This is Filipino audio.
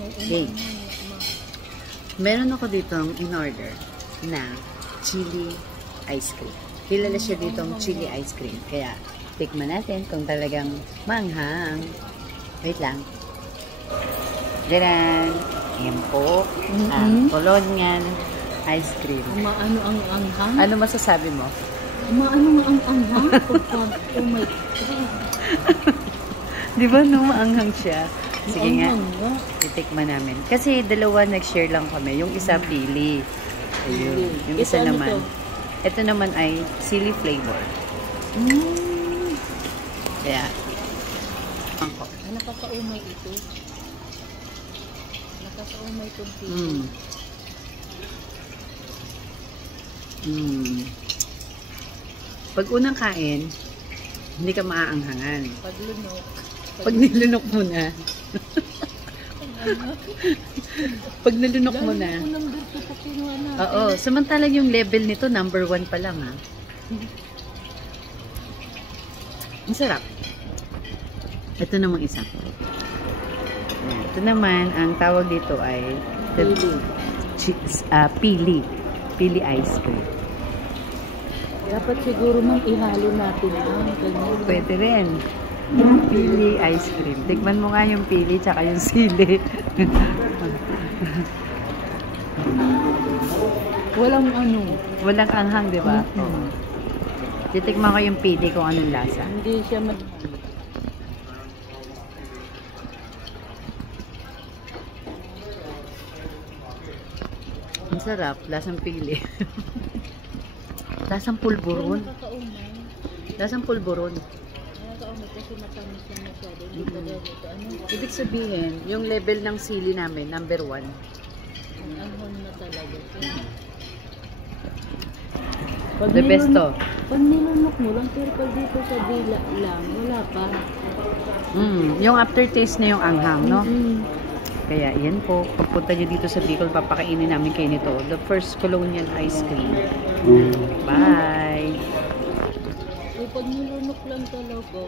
Okay. Meron ako dito in order na chili ice cream. Kilala siya dito ang chili ice cream. Kaya, tikman natin kung talagang manghang. Wait lang. Diyan. Ayan po. Colonial ice cream. Maano ang anghang? Ano masasabi mo? Maano ang anghang? Oh my God. Di ba no, maanghang siya? Sige nga, titikman namin. Kasi dalawa nag-share lang kami. Yung isa pili. Ayun. Yung isa naman. Ito naman ay chili flavor. Kaya. Nakakaumay ito. Nakakaumay itong pili. Pag unang kain, hindi ka maaanghangan. Pag lunok. Pag nilunok mo na. Pag nalunok mo na. Oo. Samantalang yung level nito, number 1 pa lang ha. Ang sarap. Ito namang isa. Ito naman, ang tawag dito ay pili. Pili ice cream. Dapat siguro mang ihalo natin ang ganyan. Pwede rin. Pili ice cream. Tikman mo nga yung pili tsaka yung sili. Walang ano. Walang anghang, di ba? Titikman ko yung pili kung anong lasa. Hindi siya Ang sarap. Lasang pili. Lasang pulburon. Lasang pulburon. kasi matamis na masyado. Hindi pa ganito. Ano? Ibig sabihin, yung level ng sili namin, number 1. Anghon na talaga. The best to. Pag nilunok mo lang, pero pag dito sa dila lang, wala pa. Yung aftertaste na yung anghang, no? Kaya, yan po. Pagpunta nyo dito sa Bicol, papakainin namin kayo nito. The first colonial ice cream. Bye! Pag nilunok lang talaga.